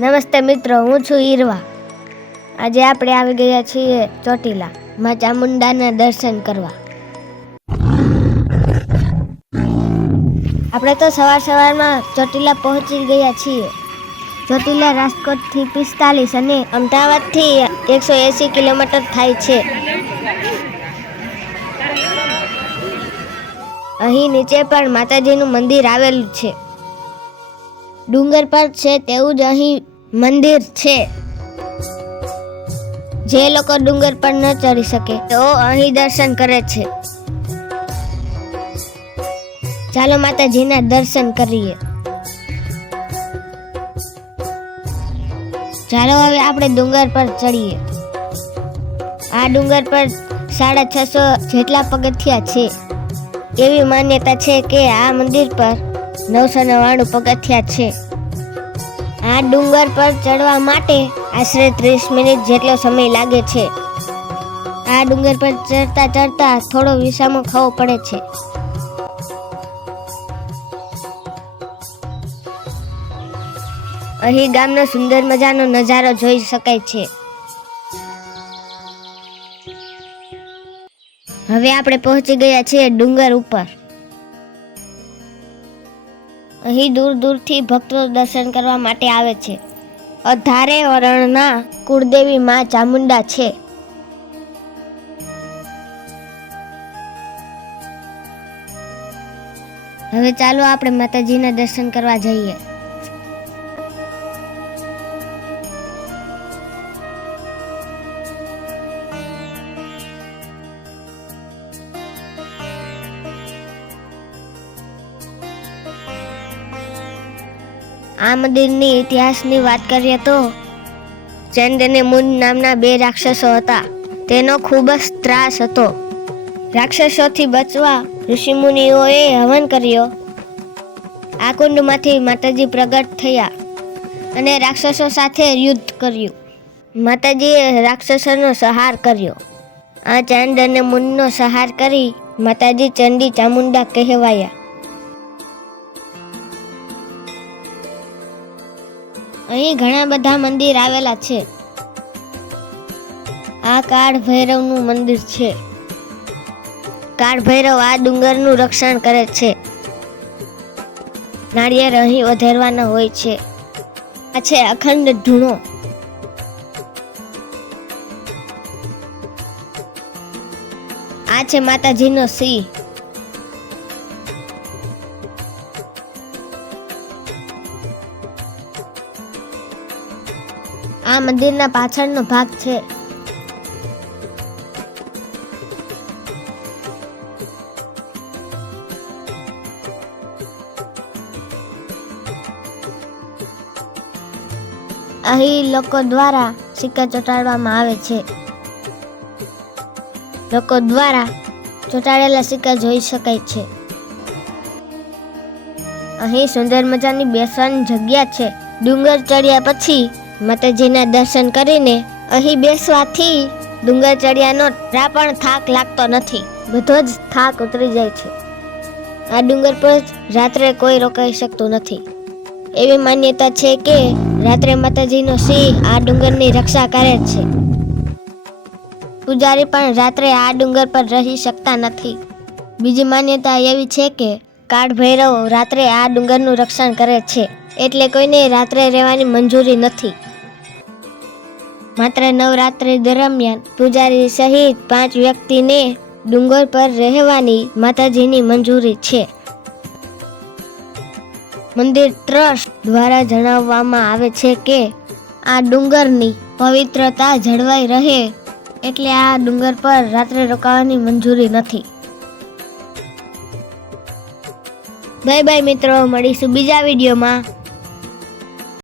નમસ્તે મિત્રો, હું છું ઈરવા। આજે આપણે આવી ગયા છીએ ચોટીલા માં ચામુંડાના દર્શન કરવા। આપણે તો સવારમાં ચોટીલા પહોંચી ગયા છીએ। ચોટીલા રાજકોટથી 45 અને અમદાવાદથી 180 કિલોમીટર થાય છે। અહીં નીચે પણ માતાજીનું મંદિર આવેલું છે। ડુંગર પર છે તેવું જ અહીં મંદિર છે। જે લોકો ડુંગર પર ન ચડી શકે તેઓ અહીં દર્શન કરે છે। ચાલો માતાજીના દર્શન કરીએ। ચાલો હવે આપણે ડુંગર પર ચડીએ। આ ડુંગર પર 650 જેટલા પગથિયા છે। એવી માન્યતા છે કે આ મંદિર પર 999 પગથિયા છે। આ ડુંગર પર ચડવા માટે આશરે 30 મિનિટ જેટલો સમય લાગે છે। આ ડુંગર પર ચડતા થોડો વિસામો ખાવો પડે છે। અહીં ગામનો સુંદર મજાનો નજારો જોઈ શકાય છે। હવે આપણે પહોંચી ગયા છીએ ડુંગર ઉપર। અહીં દૂર દૂરથી ભક્તો દર્શન કરવા માટે આવે છે। અધારે વરણના કુળદેવી માં ચામુંડા છે। હવે ચાલો આપણે માતાજીના દર્શન કરવા જઈએ। આ મંદિરની ઇતિહાસની વાત કરીએ તો ચંદ અને મુંડ નામના 2 રાક્ષસો હતા। તેનો ખૂબ જ ત્રાસ હતો। રાક્ષસોથી બચવા ઋષિમુનિઓએ હવન કર્યો। આ કુંડમાંથી માતાજી પ્રગટ થયા અને રાક્ષસો સાથે યુદ્ધ કર્યું। માતાજીએ રાક્ષસોનો સંહાર કર્યો। આ ચંદ અને મુંડનો સંહાર કરી માતાજી ચંડી ચામુંડા કહેવાયા। અહીં ઘણા બધા મંદિર આવેલા છે। આ કાળ ભૈરવનું મંદિર છે। કાળ ભૈરવ આ ડુંગરનું રક્ષણ કરે છે। નાળિયેર અહીં વધેરવાના હોય છે। આ છે અખંડ ધૂણો। આ છે માતાજીનો સિંહ। આ મંદિરના પાછળનો ભાગ છે। અહીં લોકો દ્વારા સિક્કા ચોંટાડવામાં આવે છે। લોકો દ્વારા ચોંટાડેલા સિક્કા જોઈ શકાય છે। અહીં સુંદર મજાની બેસવાની જગ્યા છે। ડુંગર ચડ્યા પછી માતાજીના દર્શન કરીને અહીં બેસવાથી ડુંગર ચડ્યાનો જરા પણ થાક લાગતો નથી। બધો જ થાક ઉતરી જાય છે। આ ડુંગર પર રાત્રે કોઈ રોકાઈ શકતું નથી। એવી માન્યતા છે કે રાત્રે માતાજીનો સિંહ આ ડુંગરની રક્ષા કરે છે। પૂજારી પણ રાત્રે આ ડુંગર પર રહી શકતા નથી। બીજી માન્યતા એવી છે કે કાળ ભૈરવ રાત્રે આ ડુંગરનું રક્ષણ કરે છે, એટલે કોઈને રાત્રે રહેવાની મંજૂરી નથી। માત્ર નવરાત્રિ દરમિયાન પૂજારી સહિત 5 વ્યક્તિને ડુંગર પર રહેવાની માતાજીની મંજૂરી છે। મંદિર ટ્રસ્ટ દ્વારા જણાવવામાં આવે છે કે આ ડુંગરની પવિત્રતા જળવાઈ રહે એટલે આ ડુંગર પર રાત્રે રોકાવાની મંજૂરી નથી। બાય બાય મિત્રો, મળીશું બીજા વિડીયોમાં।